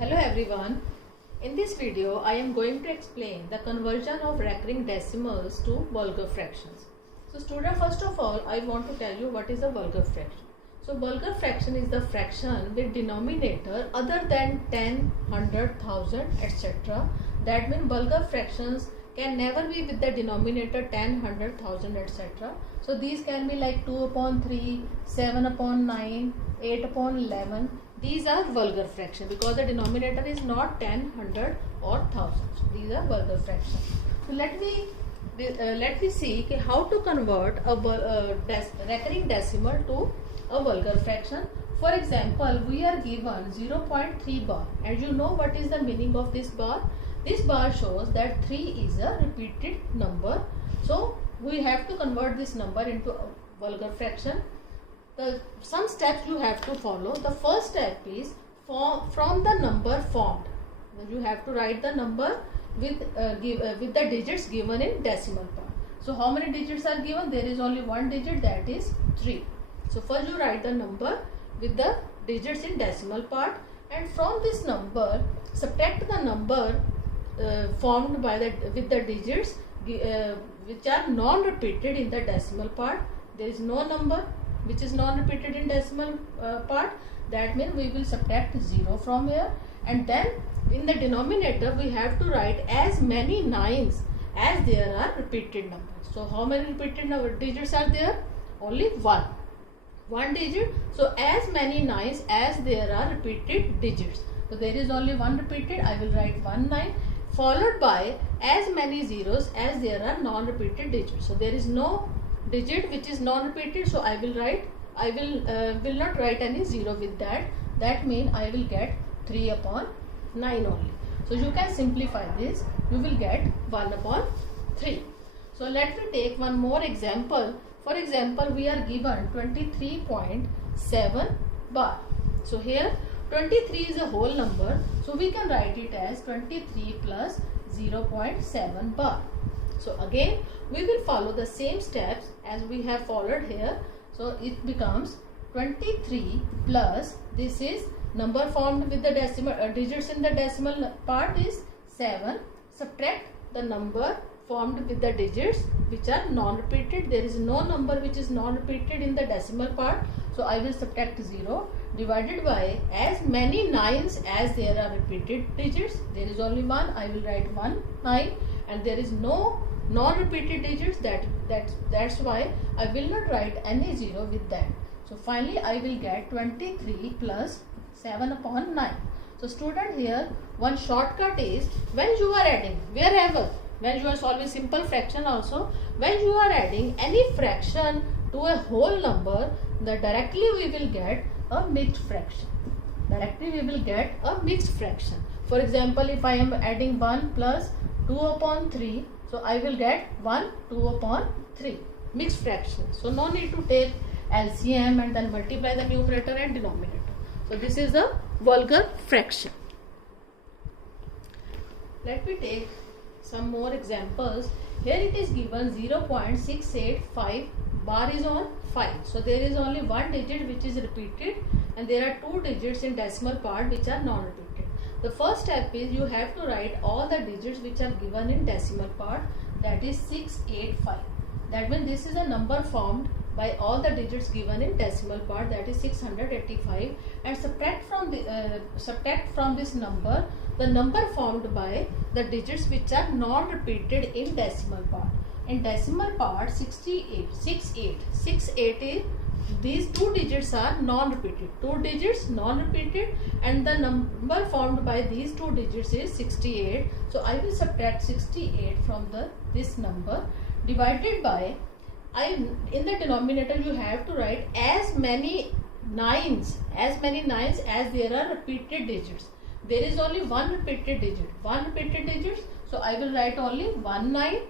Hello everyone. In this video I am going to explain the conversion of recurring decimals to vulgar fractions. So student, first of all I want to tell you what is a vulgar fraction. So vulgar fraction is the fraction with denominator other than 10, 100, 1000 etc. That means vulgar fractions can never be with the denominator 10, 100, 1000 etc. So these can be like 2 upon 3, 7 upon 9, 8 upon 11. These are vulgar fraction because the denominator is not 10, 100 or 1000. So these are vulgar fraction. So let me see how to convert a recurring decimal to a vulgar fraction. For example, we are given 0.3 bar, and you know what is the meaning of this bar. This bar shows that 3 is a repeated number. So we have to convert this number into a vulgar fraction. Some steps you have to follow. The first step is from the number formed. You have to write the number with the digits given in decimal part. So how many digits are given? There is only one digit, that is 3. So first you write the number with the digits in decimal part, and from this number subtract the number formed with the digits which are non-repeated in the decimal part. There is no number which is non-repeated in decimal part. That means we will subtract 0 from here, and then in the denominator we have to write as many 9s as there are repeated numbers. So how many repeated digits are there? Only one digit. So as many 9s as there are repeated digits. So there is only one repeated. I will write 1 9 followed by as many zeros as there are non-repeated digits. So there is no digit which is non-repeated, so I will not write any 0 with that. That means I will get 3 upon 9 only. So you can simplify this. You will get 1 upon 3. So let me take one more example. For example, we are given 23.7 bar. So here 23 is a whole number, so we can write it as 23 plus 0.7 bar. So again we will follow the same steps as we have followed here. So it becomes 23 plus, this is number formed with the decimal digits in the decimal part is 7, subtract the number formed with the digits which are non-repeated. There is no number which is non-repeated in the decimal part, so I will subtract 0, divided by as many 9s as there are repeated digits. There is only one, I will write 1 9, and there is no non-repeated digits, that's why I will not write any 0 with that. So finally I will get 23 plus 7 upon 9. So student, here one shortcut is, when you are adding, wherever, when you are solving simple fraction also, when you are adding any fraction to a whole number, directly we will get a mixed fraction. For example, if I am adding 1 plus 2 upon 3, so I will get 1 2 upon 3, mixed fraction. So no need to take LCM and then multiply the numerator and denominator. So this is a vulgar fraction. Let me take some more examples. Here it is given 0.685 bar is on 5. So there is only one digit which is repeated, and there are two digits in decimal part which are non-repeated. The first step is you have to write all the digits which are given in decimal part, that is 685. That means this is a number formed by all the digits given in decimal part, that is 685, and subtract from this number the number formed by the digits which are non-repeated in decimal part. In decimal part 68 is, these two digits are non-repeated, and the number formed by these two digits is 68. So I will subtract 68 from this number, divided by, in the denominator you have to write as many 9s as there are repeated digits. There is only one repeated digit, so I will write only 1 9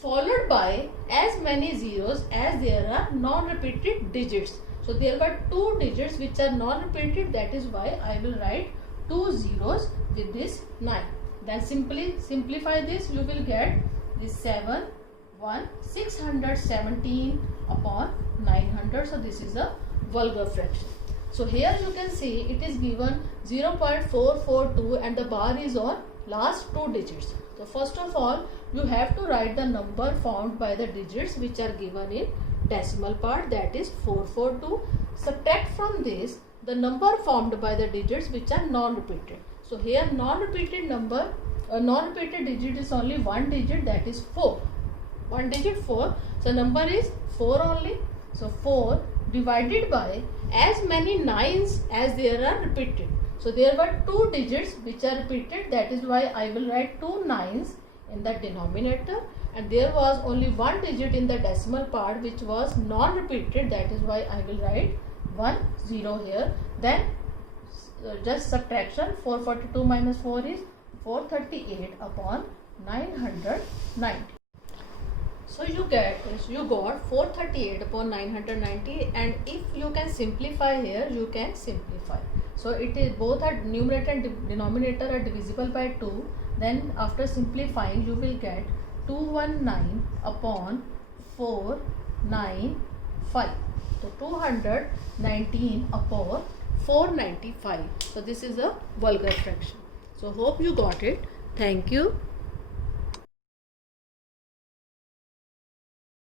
followed by as many zeros as there are non-repeated digits. So there were two digits which are non-repeated, that is why I will write 2 zeros with this 9. Then simply simplify this, you will get this 7 1 617 upon 900. So this is a vulgar fraction. So here you can see it is given 0.442 and the bar is on last two digits. So first of all, you have to write the number formed by the digits which are given in decimal part, that is 442. Subtract from this the number formed by the digits which are non-repeated. So here non-repeated digit is only one digit, that is 4. One digit 4. So number is 4 only. So 4 divided by as many 9s as there are repeated. So there were 2 digits which are repeated, that is why I will write 2 9s in the denominator, and there was only one digit in the decimal part which was non-repeated, that is why I will write 1 0 here. Then just subtraction, 442 minus 4 is 438 upon 990. So you got 438 upon 990, and if you can simplify here, you can simplify. So it is both are numerator and denominator are divisible by 2. Then after simplifying, you will get 219 upon 495. So 219 upon 495. So this is a vulgar fraction. So hope you got it. Thank you.